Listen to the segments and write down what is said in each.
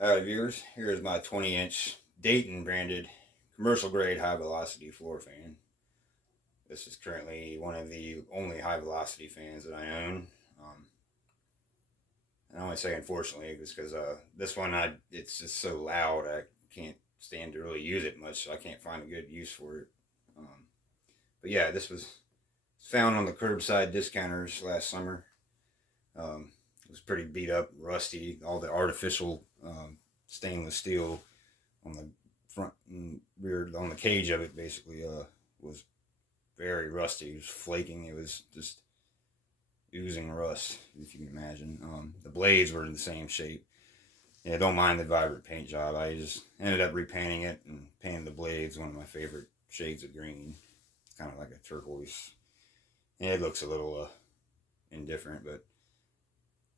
Viewers, here is my 20-inch Dayton branded commercial grade high velocity floor fan. This is currently one of the only high velocity fans that I own. I only say unfortunately because this one it's just so loud I can't stand to really use it much. So I can't find a good use for it. But yeah, this was found on the curbside discounters last summer. It was pretty beat up, rusty. All the artificial stainless steel on the front and rear, on the cage of it, basically was very rusty. It was flaking. It was just oozing rust, if you can imagine. The blades were in the same shape. Yeah, don't mind the vibrant paint job. I just ended up repainting it and painted the blades one of my favorite shades of green, kind of like a turquoise. Yeah, it looks a little indifferent, but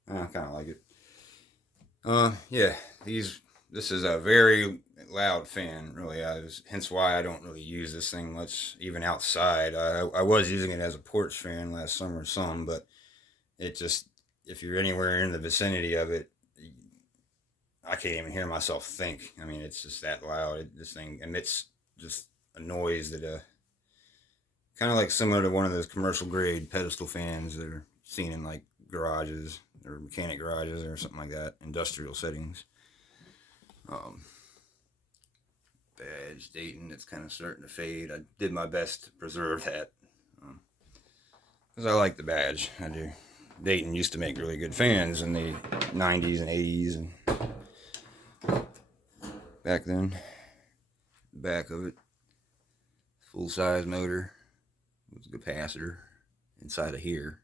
I kind of like it. Yeah, this is a very loud fan, really. Hence why I don't really use this thing much, even outside. I was using it as a porch fan last summer, some, but it just, if you're anywhere in the vicinity of it, I can't even hear myself think. I mean, it's just that loud. This thing emits just a noise that, kind of like similar to one of those commercial grade pedestal fans that are seen in like garages or mechanic garages or something like that, industrial settings. Badge Dayton, it's kind of starting to fade. I did my best to preserve that because I like the badge. I do. Dayton used to make really good fans in the 90s and 80s and back then. Back of it, full size motor with a capacitor inside of here.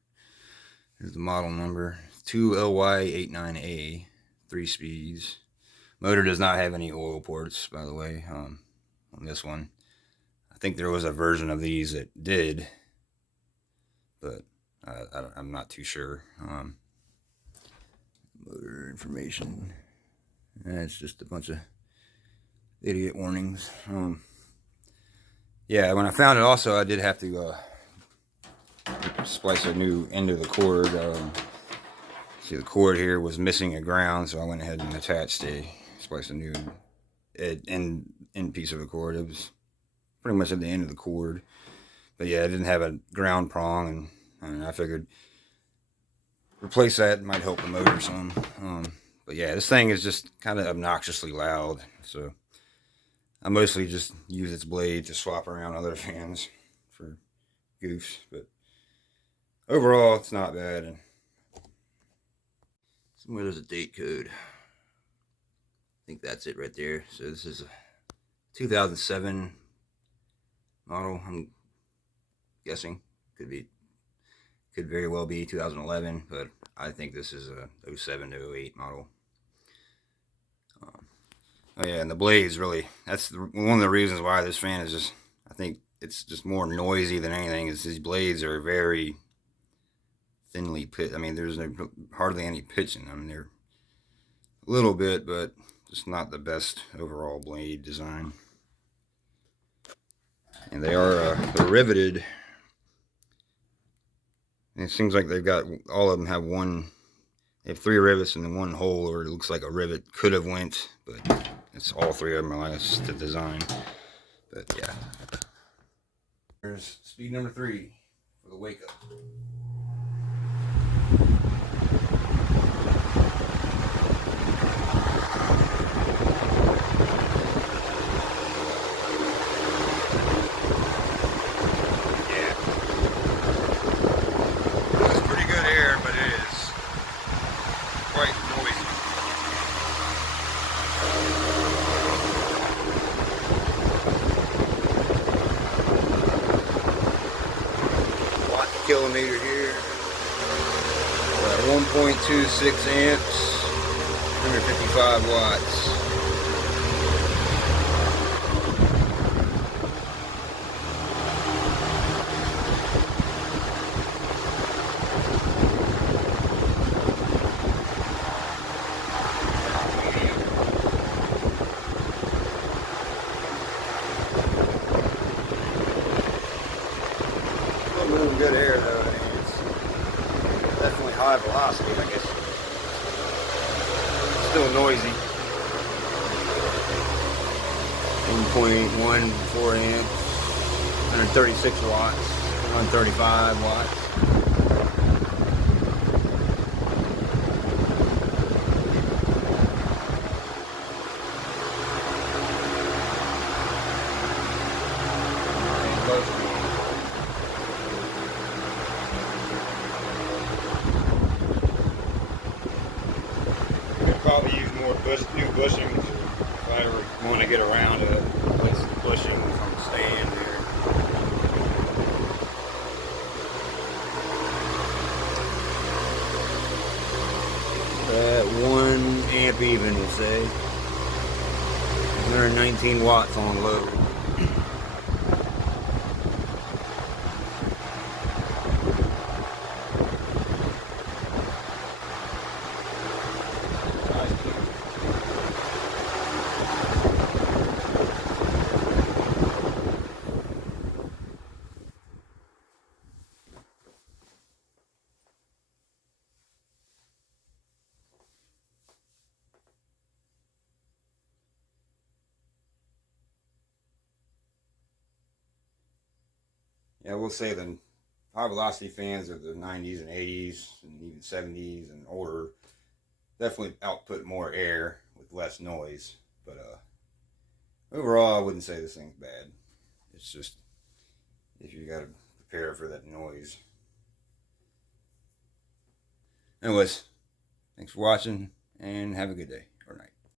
Here's the model number, 2LY89A, 3 speeds. Motor does not have any oil ports, by the way, on this one. I think there was a version of these that did, but I'm not too sure. Motor information. It's just a bunch of idiot warnings. Yeah, when I found it also, I did have to splice a new end of the cord. See, the cord here was missing a ground, so I went ahead and spliced a new end piece of the cord. It was pretty much at the end of the cord, but yeah, it didn't have a ground prong, and I figured replace that might help the motor some. But yeah, this thing is just kind of obnoxiously loud, so I mostly just use its blade to swap around other fans for goofs, but overall it's not bad. And somewhere there's a date code. I think that's it right there. So this is a 2007 model. I'm guessing could very well be 2011, but I think this is a 07 to 08 model. Oh yeah, and the blades really, that's one of the reasons why this fan is just, I think it's just more noisy than anything, is these blades are very thinly pitched. I mean, there's hardly any pitch in them. They're a little bit, but just not the best overall blade design. And they are they're riveted. And it seems like they've got, all of them have they have 3 rivets in the one hole, or it looks like a rivet could have went, but it's all 3 of them are like the design. But yeah. Here's speed number 3 for the wake up. Kilometer here, 1.26 amps, 155 watts. Moving good air though. I mean, it's definitely high velocity, I guess. It's still noisy. 1.81 4 amps, 136 watts, 135 watts. Could probably use more new bushings if I ever want to get around to replace the bushing from the stand here. At 1 amp even, we'll say. 119 watts on low. Yeah, we'll say the high velocity fans of the 90s and 80s and even 70s and older definitely output more air with less noise. But overall, I wouldn't say this thing's bad. It's just if you got to prepare for that noise. Anyways, thanks for watching and have a good day.